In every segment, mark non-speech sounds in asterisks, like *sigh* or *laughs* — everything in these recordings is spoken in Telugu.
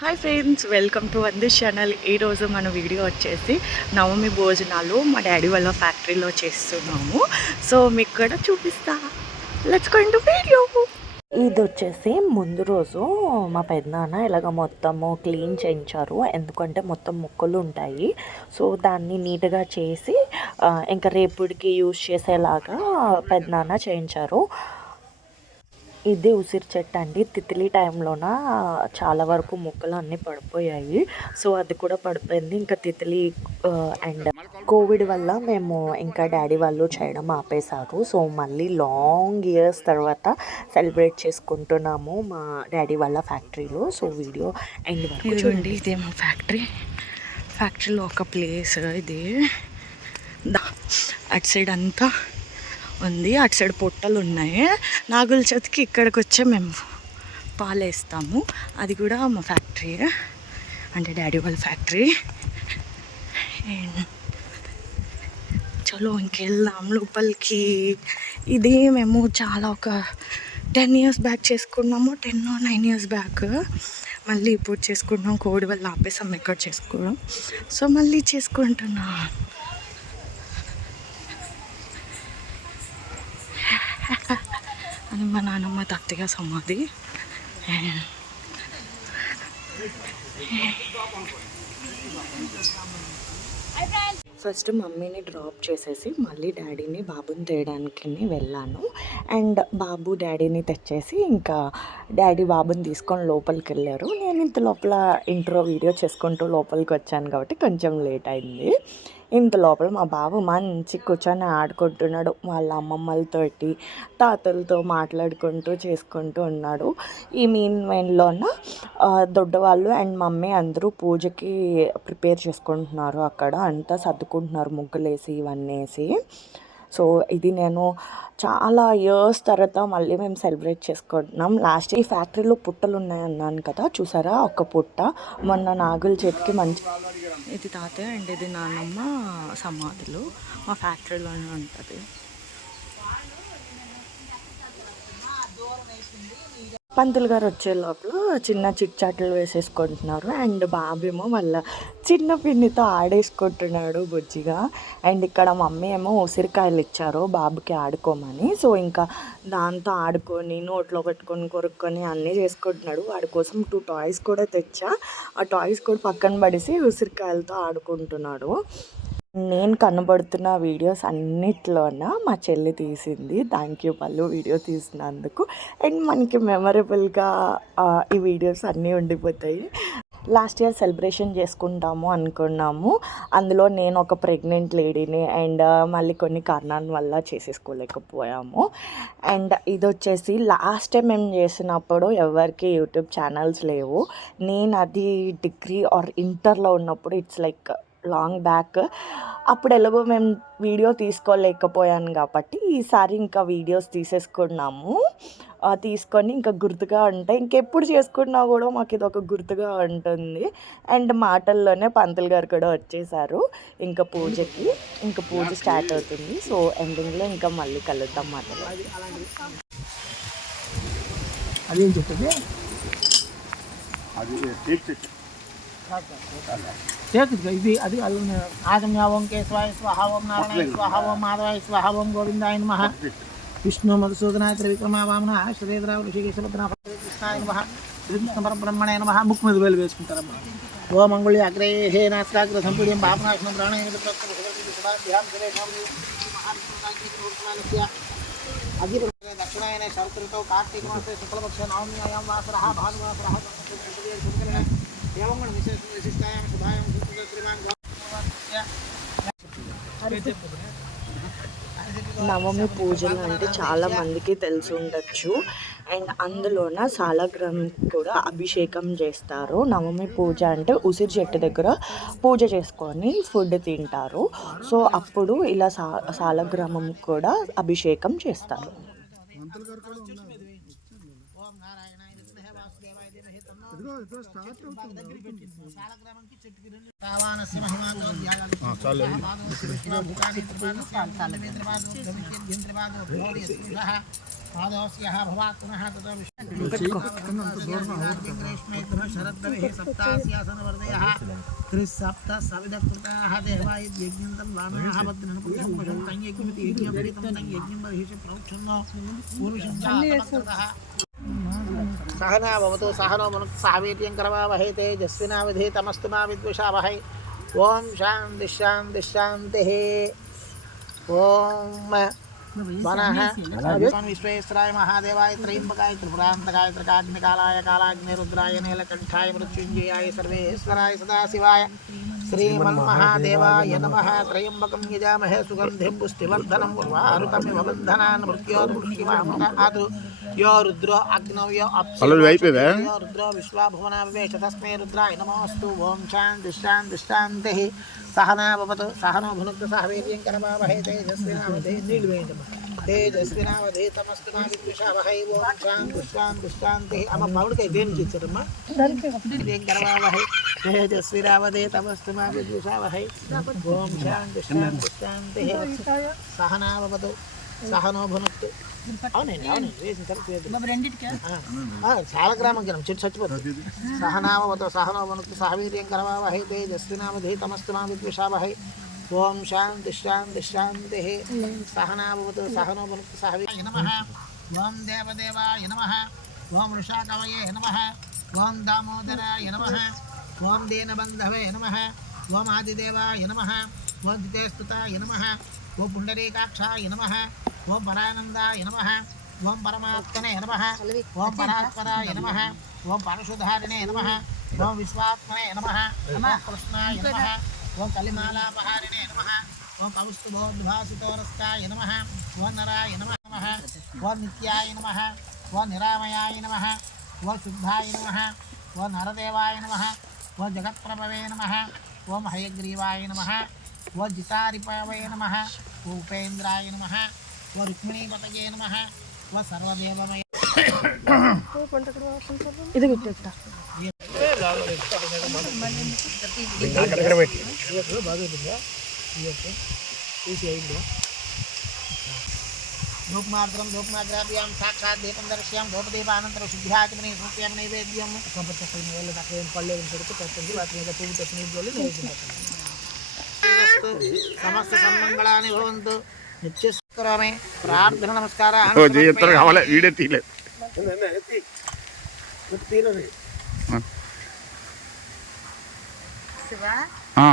Hi friends welcome to one channel ఈరోజు మన వీడియో వచ్చేసి నవమి భోజనాలు మా డాడీ వాళ్ళ ఫ్యాక్టరీలో చేస్తున్నాము. సో మీకు కూడా చూపిస్తా. లెట్స్ గో టు వీడియో ఇది వచ్చేసి ముందు రోజు మా పెద్దనాన్న ఇలాగ మొత్తము క్లీన్ చేయించారు. ఎందుకంటే మొత్తం ముక్కలు ఉంటాయి. సో దాన్ని నీట్గా చేసి ఇంకా రేపుడికి యూజ్ చేసేలాగా పెద్దనాన్న చేయించారు. ఇది ఉసిరి చెట్టు అండి. తితిలి టైంలోన చాలా వరకు మొక్కలు అన్నీ పడిపోయాయి. సో అది కూడా పడిపోయింది. ఇంకా తితిలి అండ్ కోవిడ్ వల్ల మేము ఇంకా డాడీ వాళ్ళు చేయడం ఆపేశారు. సో మళ్ళీ లాంగ్ ఇయర్స్ తర్వాత సెలబ్రేట్ చేసుకుంటున్నాము మా డాడీ వాళ్ళ ఫ్యాక్టరీలో. సో వీడియో ఎండ్ వరకు చూడండి. ఇదే మా ఫ్యాక్టరీ. ఫ్యాక్టరీలో ఒక ప్లేస్ ఇది. అటు సైడ్ అంతా ఉంది అటు సైడ్ పొట్టలు ఉన్నాయి. నాగుల చతికి ఇక్కడికి వచ్చే మేము పాలేస్తాము అది కూడా మా ఫ్యాక్టరీ. అంటే డాడీ వాళ్ళ ఫ్యాక్టరీ. అండ్ చలో ఇంకెళ్దాం లోపలికి. ఇది మేము చాలా ఒక టెన్ ఇయర్స్ బ్యాక్ చేసుకున్నాము. Ten nine years back. మళ్ళీ ఇప్పుడు చేసుకుంటున్నాం కోవిడ్ వల్ల ఆపేసాం ఎక్కడ చేసుకోవడం సో మళ్ళీ చేసుకుంటున్నాం. *laughs* అది మా నాన్నమ్మ తాతయ్య సమాధి. ఫస్ట్ మమ్మీని డ్రాప్ చేసేసి మళ్ళీ డాడీని బాబుని తేయడానికి వెళ్ళాను. అండ్ బాబు డాడీని తెచ్చేసి ఇంకా డాడీ బాబుని తీసుకొని లోపలికి వెళ్ళారు. నేను ఇంత లోపల ఇంట్రో వీడియో చేసుకుంటూ లోపలికి వచ్చాను కాబట్టి కొంచెం లేట్ అయింది. ఇంత లోపల మా బాబు మంచి కూర్చొని ఆడుకుంటున్నాడు. వాళ్ళ అమ్మమ్మలతోటి తాతలతో మాట్లాడుకుంటూ చేసుకుంటూ ఉన్నాడు. ఈ మీన్ వైన్లోన దొడ్డవాళ్ళు అండ్ మమ్మీ అందరూ పూజకి ప్రిపేర్ చేసుకుంటున్నారు అక్కడ. అంతా సర్దుకుంటున్నారు. ముగ్గులేసి ఇవన్నీ వేసి సో ఇది నేను చాలా ఇయర్స్ తర్వాత మళ్ళీ మేము సెలబ్రేట్ చేసుకుంటున్నాం లాస్ట్ ఈ ఫ్యాక్టరీలో పుట్టలు ఉన్నాయి అన్నాను కదా చూసారా? ఒక పుట్ట. మొన్న నాగుల చెట్టుకి మంచి ఇది తాతయ్య అండ్ ఇది నాన్నమ్మ సమాధులు. మా ఫ్యాక్టరీలోనే ఉంటుంది. పంతులు గారు వచ్చే లోపల చిన్న చిట్చాట్లు వేసేసుకుంటున్నారు. అండ్ బాబేమో వాళ్ళ చిన్న పిన్నితో ఆడేసుకుంటున్నాడు బుజ్జిగా. అండ్ ఇక్కడ మమ్మీ ఏమో ఉసిరికాయలు ఇచ్చారు బాబుకి ఆడుకోమని. సో ఇంకా దాంతో ఆడుకొని నోట్లో పెట్టుకొని కొరుక్కొని అన్నీ చేసుకుంటున్నాడు. వాడి కోసం టూ టాయ్స్ కూడా తెచ్చా. ఆ టాయ్స్ కూడా పక్కన పడేసి ఉసిరికాయలతో ఆడుకుంటున్నాడు. నేను కనబడుతున్న వీడియోస్ అన్నిట్లోన? మా చెల్లి తీసింది. థ్యాంక్ యూ పళ్ళు వీడియో తీసినందుకు. అండ్ మనకి మెమరబుల్గా ఈ వీడియోస్ అన్నీ ఉండిపోతాయి. లాస్ట్ ఇయర్ సెలబ్రేషన్ చేసుకుంటాము అనుకున్నాము. అందులో నేను ఒక ప్రెగ్నెంట్ లేడీని అండ్ మళ్ళీ కొన్ని కారణాల వల్ల చేసేసుకోలేకపోయాము. అండ్ ఇది వచ్చేసి లాస్ట్ టైం మేము చేసినప్పుడు ఎవరికి యూట్యూబ్ ఛానల్స్ లేవు. నేను అది డిగ్రీ ఆర్ ఇంటర్లో ఉన్నప్పుడు ఇట్స్ లైక్ లాంగ్ బ్యాక్ అప్పుడు ఎలాగో మేము వీడియో తీసుకోలేకపోయాను కాబట్టి ఈసారి ఇంకా వీడియోస్ తీసేసుకున్నాము. తీసుకొని ఇంకా గుర్తుగా ఉంటాయి ఇంకెప్పుడు చేసుకున్నా కూడా మాకు ఇది ఒక గుర్తుగా ఉంటుంది. అండ్ మాటల్లోనే పంతులు గారు కూడా వచ్చేసారు. ఇంకా పూజకి ఇంకా పూజ స్టార్ట్ అవుతుంది. సో ఎండింగ్లో ఇంకా మళ్ళీ కలుద్దాం మాటలు. అదేం చెప్తుంది? అది టేక్ చెట్టు చేతుగా ఇది అది అల్లు ఆదమ్య ఓం కేశవాయ స్వాహ ఓం నారాయణ స్వాహ ఓం మాధవాయ స్వాహ ఓం గోవిందాయ నమః విష్ణు మధుసూదనాయ త్రివిక్రమ వామన శ్రీధర ఋషికేశ్వర కృష్ణాయ నమః శ్రీకృష్ణ పరబ్రహ్మణాయ నమః ముక్కు మీద వేలు వేసుకుంటారమ్మా ఓ మంగళి అగ్రే హే నాస్కాగ్ర సంపూర్యం పాపనాశనం ప్రాణాయ అగ్ని దక్షిణాయన శరతృతో కార్తీక మాసే శుక్లపక్ష నవమ్యాయాం వాసరః భానువాసరః ఏవం విశేష విశిష్టాయాం శుభాయాం నవమి పూజలు అంటే చాలా మందికి తెలిసి ఉండొచ్చు. అండ్ అందులోన సాలగ్రామ్ కూడా అభిషేకం చేస్తారు. నవమి పూజ అంటే ఉసిరి చెట్టు దగ్గర పూజ చేసుకొని ఫుడ్ తింటారు. సో అప్పుడు ఇలా సా సాలగ్రామం కూడా అభిషేకం చేస్తారు. पादोस्यः भवात् पुनः ततो विष्णुग्रेष्मे पुनः शरद्दवे सप्तास्यासनवर्दयः त्रिसप्त सविधकृताः देवायुज्ञन्तं वामनः भद्रं तं यज्ञमिति यज्ञं तं यज्ञं बर्हिषि प्रवक्षन्नो पूर्वशब्दाः सहना भवतु सहनो मुनुक् सहवीर्यं करवावहै तेजस्विनाविधीतमस्तु मा विद्विषावहै ॐ शान्तिः शान्तिः शान्तिः ॐ वनः विश्वेश्वराय महादेवाय त्र्यम्बकाय त्रिपुरान्तकाय त्रिकाग्निकालाय कालाग्निरुद्राय नीलकण्ठाय मृत्युञ्जयाय सर्वेश्वराय सदाशिवाय। श्रीमन्महादेवाय नमः। त्र्यम्बकं यजामहे सुगन्धिं पुष्टिवर्धनं उर्वारुकमिव बन्धनान् मृत्योर्मुष्टिमामृतात् यो యో రుద్ర అగ్నవ్య అల్లుడు అయిపోయా రుద్ర విశ్వాభువన వివేశ తస్మై రుద్రాయ నమోస్తు ఓం శాంతి శాంతి శాంతి సహనాభవతు సహనో భునక్త సహవేర్యం కరమావహే తేజస్వినామధే నీళ్ళు వేయటం తేజస్వినామధే తమస్తు నా విద్విషావహై ఓం శాంతి శాంతి శాంతి అమ్మ పౌడికి దేనికి ఇచ్చారమ్మా ఏం కరమావహై తేజస్విరావదే తమస్తు మా విద్విషావహై ఓం శాంతి శాంతి శాంతి సహనాభవతు సహనో భునక్తు అవునండి అవునండి వేసిన తర్వాత వేద్దాం. ఆ, ఆ, చాలా గ్రామం కింద చెట్టు చచ్చిపోతుంది. సహనామవతో సహనోవనుక్తి సహవీర్యం కరవావహై తేజస్వినామధి తమస్తు మా విద్విషావహై ఓం శాంతి శాంతి శాంతి. సహనాభవతు సహనోవనుక్తి సహవీర్య నమ. ఓం దేవదేవాయ నమ. ఓం వృషాకవయే నమ. ఓం దామోదరాయ నమ. ఓం దీనబంధవే నమ. ఓం ఆదిదేవాయ నమ. ఓం దితేస్తుతాయ నమ. ఓం పుండరీకాక్షాయ నమ. ఓం పరానందాయ నమ ఓం పరమాత్మనే నమ ఓం పరాత్పరాయ నమ ఓం పరశుధారిణే నమ ఓం విశ్వాత్మనే నమ నమ కృష్ణాయ నమ. ఓం కలిమాలాపహారిణే నమ ఓం కౌస్తుభోద్భాసితోరస్కాయ నమ. ఓం నరాయ నమ నమ. ఓం నిత్యాయ నమ. ఓం నిరామయాయ నమ. ఓం శుద్ధాయ నమ. ఓం నరదేవాయ నమ. ఓం జగత్ప్రభవే నమ. ఓం హయగ్రీవాయ నమ. ఓం జితారిపవే నమ. ఓ ఉపేంద్రాయ నమ. ఓ రుక్మిణీపతయే నమ ఓ సర్వదేవమయ ఇది పెట్టేస్తా ధూపమాత్రం ధూపమాగ్రాభ్యాం సాక్షాత్ దీపం దర్శ్యాం ధూపదీపానంతరం శుద్ధ్యాచమని సృత్యం నైవేద్యం కంపల్సరీ వేళ్ళు నాకు ఏం పళ్ళు కొడుకు పెట్టండి వాటి మీద పువ్వు పెట్టిన నీళ్ళు నైవేద్యం పెట్టండి సమస్త సన్మంగళాన్ని భవంతు నిత్యస్కరామే ప్రార్థన నమస్కార ఓ జీవితం కావాలి వీడియో తీయలేదు ఆ.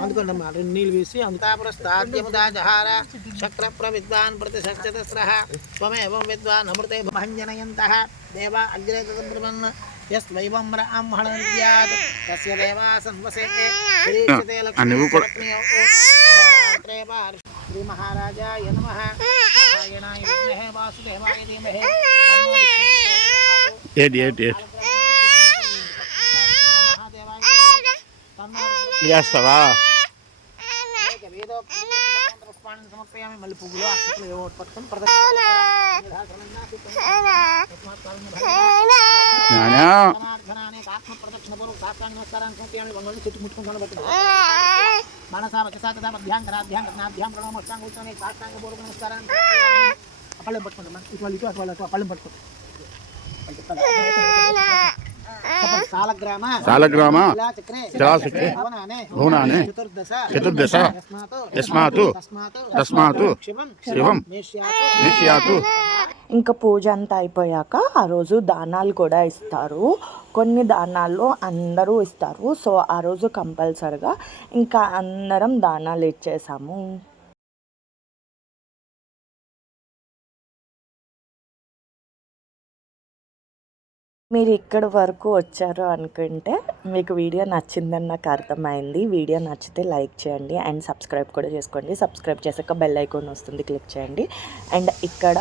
అందుకోండి అమ్మా రెండు నీళ్ళు వేసి అంతాపురస్తాద్యముదా జహార చక్ర ప్రవిద్వాన్ ప్రతి సత్యతస్రః త్వమేవం విద్వాన్ అమృతే భంజనయంతః దేవ అగ్రే తద్బ్రహ్మన్ యస్వైవం బ్రహ్మణ విద్యాత్ తస్య దేవా సన్వసేతే శ్రీక్షతే నువ్వు కూడా- లక్ష్మీ శ్రీ మహారాజాయ నమః నారాయణాయ విద్మహే వాసుదేవాయ ఏంటి ఏంటి ఏంటి చేస్తావా పుష్పాన్ని సమర్పయామి మళ్ళీ పువ్వులు అక్షతలు ఏవో పట్టుకొని ప్రదక్షిణ చెట్టు ముట్టుకొని పట్టుకుంటాం మనసా వచసా తదా మధ్యాంగరాధ్యాం కర్ణాభ్యాం ప్రణమోష్టాంగ ఉచ్చారణ శాస్త్రాంగ పూర్వక నమస్కారాన్ని పళ్ళెం పట్టుకుంటాం? మనం ఇటు వాళ్ళు ఇటు అటు వాళ్ళు అటు పళ్ళెం పట్టుకుంటాం. సాలగ్రామ భవనానే చతుర్దశ యస్మాత్ తస్మాత్ శివం నిశ్యాతు ఇంకా పూజ అంతా అయిపోయాక ఆ రోజు దానాలు కూడా ఇస్తారు. కొన్ని దానాల్లో అందరూ ఇస్తారు. సో ఆ రోజు కంపల్సరిగా ఇంకా అందరం దానాలు ఇచ్చేసాము. మీరు ఇక్కడ వరకు వచ్చారు అనుకుంటే మీకు వీడియో నచ్చిందని నాకు అర్థమైంది. వీడియో నచ్చితే లైక్ చేయండి అండ్ సబ్స్క్రైబ్ కూడా చేసుకోండి. సబ్స్క్రైబ్ చేసాక బెల్ ఐకాన్ వస్తుంది క్లిక్ చేయండి. అండ్ ఇక్కడ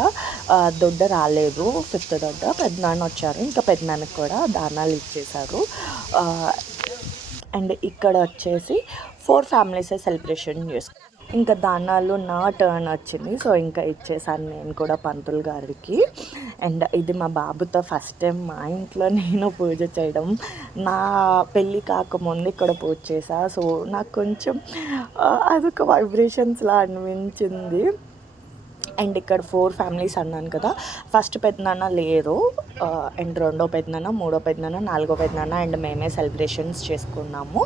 దొడ్డ రాలేదు. ఫిఫ్త్ దొడ్డ. పెద్దనాన్న వచ్చారు. ఇంకా పెద్దనాన్నకి కూడా దానాలు ఇచ్చేశారు. అండ్ ఇక్కడ వచ్చేసి ఫోర్ ఫ్యామిలీసే సెలబ్రేషన్ చేసుకుంటారు ఇంకా దానాలు నా టర్న్ వచ్చింది. సో ఇంకా ఇచ్చేసాను నేను కూడా పంతులు గారికి. అండ్ ఇది మా బాబుతో ఫస్ట్ టైం మా ఇంట్లో నేను పూజ చేయడం. నా పెళ్ళి కాకముందు ఇక్కడ పూజ చేసా సో నాకు కొంచెం అదొక వైబ్రేషన్స్లా అనిపించింది. అండ్ ఇక్కడ ఫోర్ ఫ్యామిలీస్ అన్నాను కదా. ఫస్ట్ పెద్దనాన్న లేరు అండ్ రెండో పెద్దనాన్న మూడో పెద్దనాన్న నాలుగో పెద్దనాన్న అండ్ మేమే సెలబ్రేషన్స్ చేసుకున్నాము.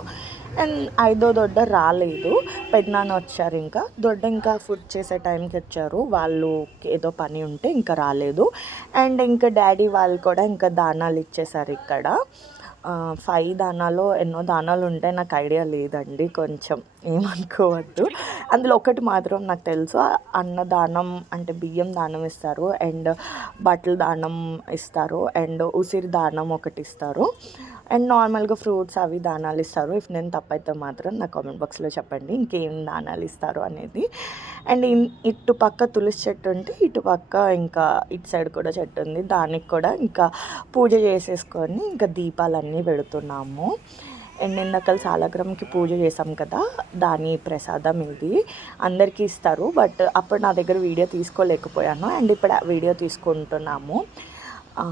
అండ్ ఐదో దొడ్డ రాలేదు. పెద్దనాన్న వచ్చారు ఇంకా. దొడ్డ ఇంకా ఫుడ్ చేసే టైంకి వచ్చారు. వాళ్ళు ఏదో పని ఉంటే ఇంకా రాలేదు. అండ్ ఇంకా డాడీ వాళ్ళు కూడా ఇంకా దానాలు ఇచ్చేసారు ఇక్కడ. ఫైవ్ దానాలు ఎన్నో దానాలు ఉంటాయి నాకు ఐడియా లేదండి కొంచెం. ఏమనుకోవద్దు. అందులో ఒకటి మాత్రం నాకు తెలుసు. అన్నదానం అంటే బియ్యం దానం ఇస్తారు. అండ్ బట్టల దానం ఇస్తారు. అండ్ ఉసిరి దానం ఒకటి ఇస్తారు. అండ్ నార్మల్గా ఫ్రూట్స్ అవి దానాలు ఇస్తారు. ఇఫ్ నేను తప్పైతే మాత్రం నా కామెంట్ బాక్స్లో చెప్పండి. ఇంకేం దానాలు ఇస్తారు అనేది. అండ్ ఇన్- ఇటు పక్క తులసి చెట్టు ఉంటే ఇటు పక్క ఇంకా ఇటు సైడ్ కూడా చెట్టు ఉంది. దానికి కూడా ఇంకా పూజ చేసేసుకొని ఇంకా దీపాలన్నీ పెడుతున్నాము. అండ్ ఇందాక సాలగ్రామ్కి పూజ చేసాం కదా దాని ప్రసాదం ఇది. అందరికీ ఇస్తారు బట్ అప్పుడు నా దగ్గర వీడియో తీసుకోలేకపోయాను. అండ్ ఇప్పుడు వీడియో తీసుకుంటున్నాము. ఆ,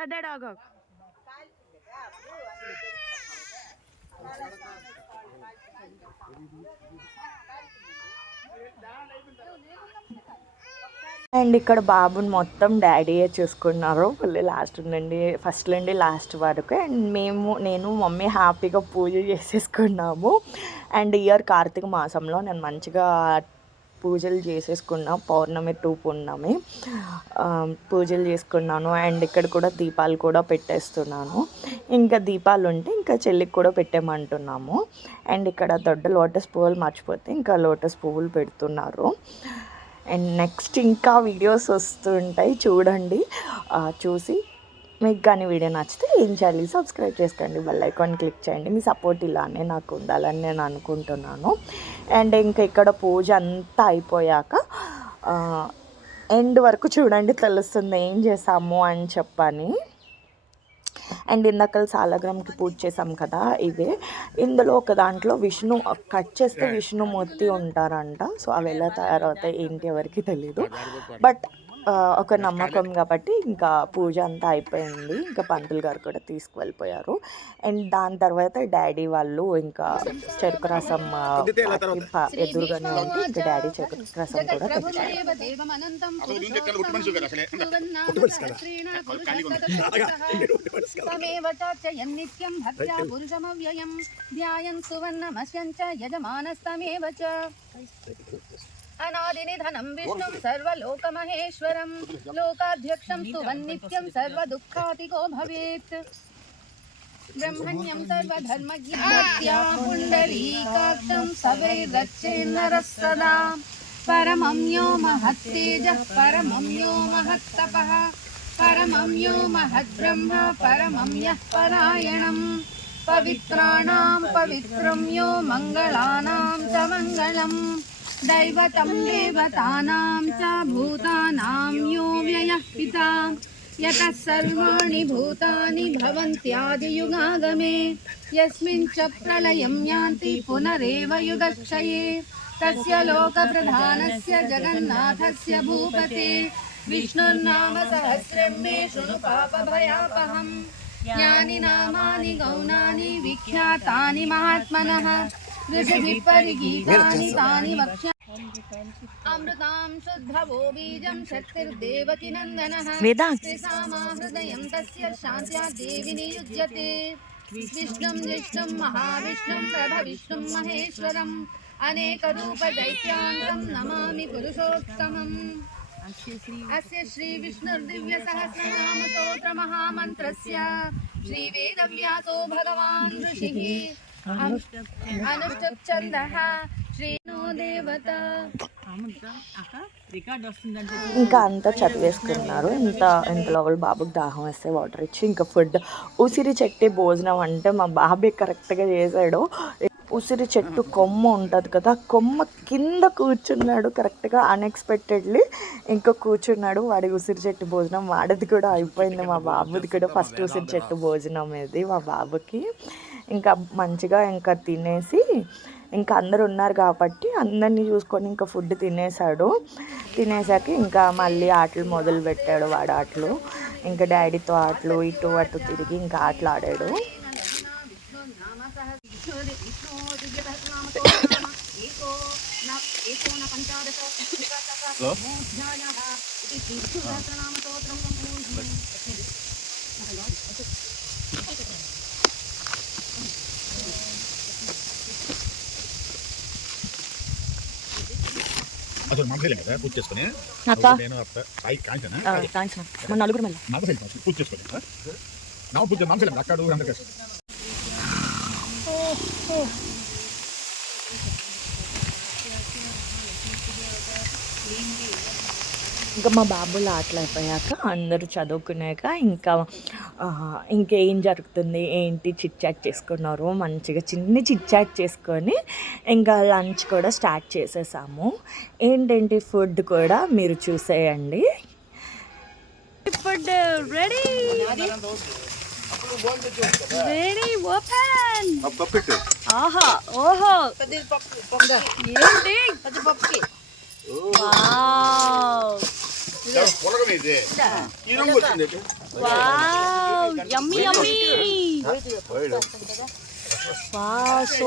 దొడ్డ డాగ్ అండ్ ఇక్కడ బాబుని మొత్తం డాడీయే చూసుకున్నారు మళ్ళీ లాస్ట్ నుండి ఫస్ట్ నుండి లాస్ట్ వరకు. అండ్ మేము నేను మమ్మీ హ్యాపీగా పూజ చేసేసుకున్నాము. అండ్ ఇయర్ కార్తీక మాసంలో నేను మంచిగా పూజలు చేసేసుకున్నా. పౌర్ణమి టూ పూర్ణమి పూజలు చేసుకున్నాను. అండ్ ఇక్కడ కూడా దీపాలు కూడా పెట్టేస్తున్నాను. ఇంకా దీపాలు ఉంటే ఇంకా చెల్లికి కూడా పెట్టేమంటున్నాము అండ్ ఇక్కడ దొడ్డ లోటస్ పువ్వులు మర్చిపోతే ఇంకా లోటస్ పువ్వులు పెడుతున్నారు. అండ్ నెక్స్ట్ ఇంకా వీడియోస్ వస్తుంటాయి. చూడండి. చూసి మీకు కానీ వీడియో నచ్చితే ఏం చేయాలి? సబ్స్క్రైబ్ చేసుకోండి బెల్ ఐకాన్ క్లిక్ చేయండి. మీ సపోర్ట్ ఇలానే నాకు ఉండాలని నేను అనుకుంటున్నాను. అండ్ ఇంకా ఇక్కడ పూజ అంతా అయిపోయాక ఎండ్ వరకు చూడండి తెలుస్తుంది ఏం చేసాము అని చెప్పని. అండ్ ఇందాక సాలగ్రామ్కి పూజ చేసాం కదా ఇవే. ఇందులో ఒక దాంట్లో విష్ణు కట్ చేస్తే విష్ణుమూర్తి ఉంటారంట. సో అవి ఎలా తయారవుతాయి ఏంటి ఎవరికి తెలీదు. బట్ ఒక నమ్మకం కాబట్టి ఇంకా పూజ అంతా అయిపోయింది. ఇంకా పంతులు గారు కూడా తీసుకువెళ్ళిపోయారు. అండ్ దాని తర్వాత డాడీ వాళ్ళు ఇంకా చెరుకు రసం ఎదురుగానే ఉంది ఇంకా డాడీ చెరుకు రసం కూడా తెచ్చారు अनादिनिधनं विष्णु सर्वलोकमहेश्वरं लोकाध्यक्षं सुवन्नित्यं सर्वदुःखातिको भवेत्। ब्रह्मण्यं सर्वधर्मज्ञात्या पुण्डरीकाक्षं सवैर्दच्छेन्नरः सदा। परमं यो परमं यो महत्तपः। परमं यो महद्ब्रह्म परमं यः परायणम् पवित्राणां पवित्रं यो मङ्गलानां च मङ्गलम्। दैवतं देवतानां च भूतानां यो व्ययः पिता यतः सर्वाणि भूतानि भवन्त्यादियुगागमे यस्मिन् च प्रलयं यान्ति पुनरेव युगक्षये तस्य लोकप्रधानस्य जगन्नाथस्य भूपते विष्णुर्नाम सहस्रं मे शृणु पापभयापहम् यानि नामानि गौणानि विख्यातानि महात्मनः गीतानि तानि वक्ष्या। अमृतां शुद्धवो बीजं शक्तिर्देवकीनन्दनः त्रिसामा हृदयं तस्य शान्त्या देवि नियुज्यते। विष्णुं जिष्णुं महाविष्णुं प्रभविष्णुं महेश्वरम्। अनेकरूपदैत्यान्तं नमामि पुरुषोत्तमम्। अस्य श्रीविष्णुर्दिव्यसहस्रनामस्तोत्रमहामन्त्रस्य। श्रीवेदव्यासो भगवान् ऋषिः। దేవత ఇంకా అంతా చదివేసుకున్నారు ఇంత ఇంత లోపల బాబుకి దాహం వేస్తే వాటర్ ఇచ్చి ఇంకా ఫుడ్ ఉసిరి చెట్టు భోజనం అంటే మా బాబే కరెక్ట్గా చేశాడు. ఉసిరి చెట్టు కొమ్మ ఉంటుంది కదా కొమ్మ కింద కూర్చున్నాడు కరెక్ట్గా అన్ఎక్స్పెక్టెడ్లీ ఇంకా కూర్చున్నాడు వాడి ఉసిరి చెట్టు భోజనం వాడిది కూడా అయిపోయింది మా బాబుది కూడా ఫస్ట్ ఉసిరి చెట్టు భోజనం ఇది మా బాబుకి. ఇంకా మంచిగా ఇంకా తినేసి ఇంకా అందరు ఉన్నారు కాబట్టి అందరినీ చూసుకొని ఇంకా ఫుడ్ తినేసాడు తినేసాక ఇంకా మళ్ళీ ఆటలు మొదలు పెట్టాడు వాడు ఆటలు. ఇంకా డాడీతో ఆటలు ఇటు అటు తిరిగి ఇంకా ఆటలు ఆడాడు. అసలు మనసేలే కదా పూజ చేసుకుని. అక్క. నేను సాయి కాంచనా? థ్యాంక్స్ మన నలుగురు మళ్ళీ. సెల్ పూజ చేసుకుని నా పూజ మనసేలే అక్కడ అందరికీ ఇంకా మా బాబులు ఆటలు అయిపోయాక అందరూ చదువుకున్నాక ఇంకా ఇంకేం జరుగుతుంది? ఏంటి? చిట్ చాట్ చేసుకున్నారు. మంచిగా చిన్న చిట్ చాట్ చేసుకొని ఇంకా లంచ్ కూడా స్టార్ట్ చేసేసాము. ఏంటంటే ఫుడ్ కూడా మీరు చూసేయండి. Food ready? Ready open. ఆహా ఓహో. ఏంటి? Wow. Wow yummy yummy wow so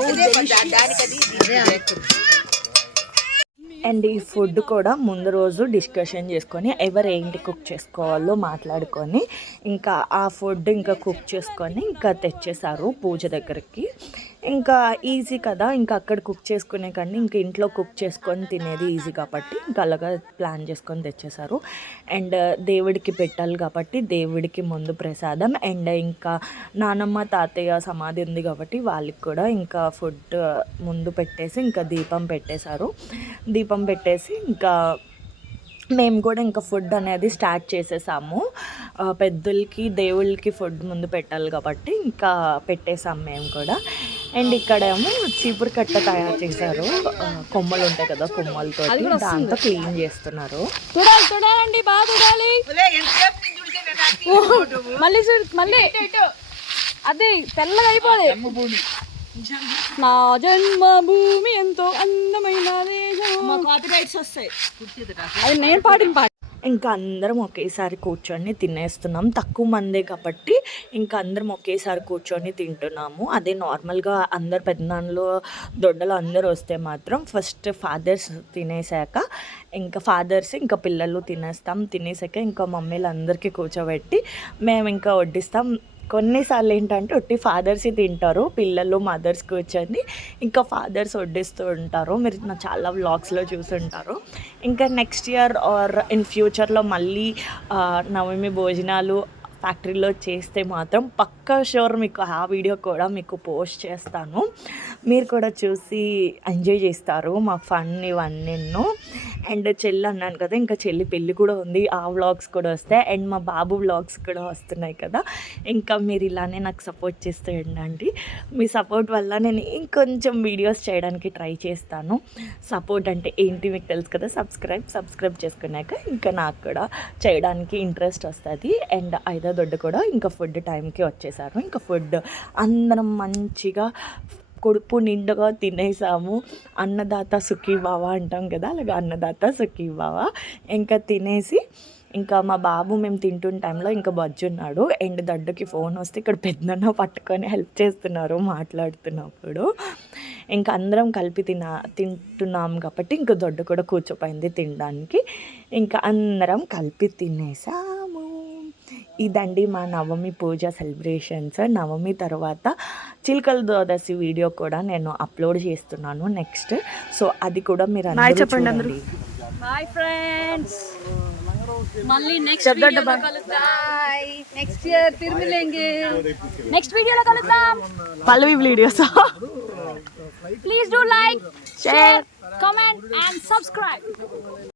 and ఈ ఫుడ్ కూడా ముందు రోజు డిస్కషన్ చేసుకొని ఎవరు ఏంటి కుక్ చేసుకోవాలో మాట్లాడుకొని ఇంకా ఆ ఫుడ్ ఇంకా కుక్ చేసుకొని ఇంకా తెచ్చేసారు పూజ దగ్గరికి. ఇంకా ఈజీ కదా ఇంకా అక్కడ కుక్ చేసుకునే కానీ ఇంకా ఇంట్లో కుక్ చేసుకొని తినేది ఈజీ కాబట్టి ఇంకా అలాగా ప్లాన్ చేసుకొని తెచ్చేసారు అండ్ దేవుడికి పెట్టాలి కాబట్టి దేవుడికి ముందు ప్రసాదం అండ్ ఇంకా నానమ్మ తాతయ్య సమాధి ఉంది కాబట్టి వాళ్ళకి కూడా ఇంకా ఫుడ్ ముందు పెట్టేసి ఇంకా దీపం పెట్టేశారు. దీపం పెట్టేసి ఇంకా మేము కూడా ఇంకా ఫుడ్ అనేది స్టార్ట్ చేసేసాము. పెద్దలకి దేవుళ్ళకి ఫుడ్ ముందు పెట్టాలి కాబట్టి ఇంకా పెట్టేశాము మేము కూడా. అండ్ ఇక్కడేమో చీపురు కట్ట తయారు చేశారు. కొమ్మలు ఉంటాయి కదా కొమ్మలతో దాంతో క్లీన్ చేస్తున్నారు. చూడాలి చూడాలండి బాగా చూడాలి. మళ్ళీ చూడు మళ్ళీ. అది తెల్లగా అయిపోదు. నా జన్మభూమి ఎంతో అందమైన దేశం. అది నేను పాడిన పాట. ఇంకా అందరం ఒకేసారి కూర్చొని తినేస్తున్నాం. తక్కువ మందే కాబట్టి ఇంకా అందరం ఒకేసారి కూర్చొని తింటున్నాము. అదే నార్మల్గా అందరు పెద్దనాన్నలు దొడ్డలు అందరూ వస్తే మాత్రం ఫస్ట్ ఫాదర్స్ తినేసాక ఇంకా ఫాదర్స్ ఇంకా పిల్లలు తినేస్తాం. తినేసాక ఇంకా మమ్మీలు అందరికీ కూర్చోబెట్టి మేము ఇంకా వడ్డిస్తాం. కొన్నిసార్లు ఏంటంటే ఒట్టి ఫాదర్స్ తింటారు పిల్లలు మదర్స్ కూర్చొని ఇంకా ఫాదర్స్ వడ్డిస్తూ ఉంటారు. మీరు నా చాలా వ్లాగ్స్లో చూసుంటారు. ఇంకా నెక్స్ట్ ఇయర్ ఆర్ ఇన్ ఫ్యూచర్లో మళ్ళీ నవమి భోజనాలు ఫ్యాక్టరీలో చేస్తే మాత్రం పక్కా షూర్ మీకు ఆ వీడియో కూడా మీకు పోస్ట్ చేస్తాను. మీరు కూడా చూసి ఎంజాయ్ చేస్తారు మా ఫన్ ఇవన్నీ అండ్ చెల్లి అన్నాను కదా ఇంకా చెల్లి పెళ్ళి కూడా ఉంది ఆ వ్లాగ్స్ కూడా వస్తాయి. అండ్ మా బాబు వ్లాగ్స్ కూడా వస్తున్నాయి కదా ఇంకా మీరు ఇలానే నాకు సపోర్ట్ చేస్తూ ఉండండి మీ సపోర్ట్ వల్ల నేను ఇంకొంచెం వీడియోస్ చేయడానికి ట్రై చేస్తాను. సపోర్ట్ అంటే ఏంటి మీకు తెలుసు కదా సబ్స్క్రైబ్ సబ్స్క్రైబ్ చేసుకున్నాక ఇంకా నాకు కూడా చేయడానికి ఇంట్రెస్ట్ వస్తుంది. అండ్ ఐదో దొడ్డు కూడా ఇంకా ఫుడ్ టైంకి వచ్చేసారు ఇంకా ఫుడ్ అందరం మంచిగా కొడుపు నిండుగా తినేసాము. అన్నదాత సుఖీ బావ అంటాం కదా అలాగే అన్నదాత సుఖీ బావ ఇంకా తినేసి ఇంకా మా బాబు మేము తింటున్న టైంలో ఇంకా బజ్జున్నాడు అండ్ దడ్డుకి ఫోన్ వస్తే ఇక్కడ పెద్దన్న పట్టుకొని హెల్ప్ చేస్తున్నారు మాట్లాడుతున్నప్పుడు. ఇంకా అందరం కలిపి తిన తింటున్నాం కాబట్టి ఇంకా దొడ్డు కూడా కూర్చోపోయింది తినడానికి. ఇంకా అందరం కలిపి తినేసా ఇదండి మా నవమి పూజ సెలబ్రేషన్స్. నవమి తర్వాత చిలకల ద్వాదశి వీడియో కూడా నేను అప్లోడ్ చేస్తున్నాను నెక్స్ట్. సో అది కూడా మీరు చెప్పండి చూడండి. Bye friends. మళ్ళీ నెక్స్ట్ వీడియోలో కలుద్దాం. బాయ్ నెక్స్ట్ ఇయర్ తిరుమలేంగే. నెక్స్ట్ వీడియోలో కలుద్దాం. Pallavi videos. Please do like share comment and subscribe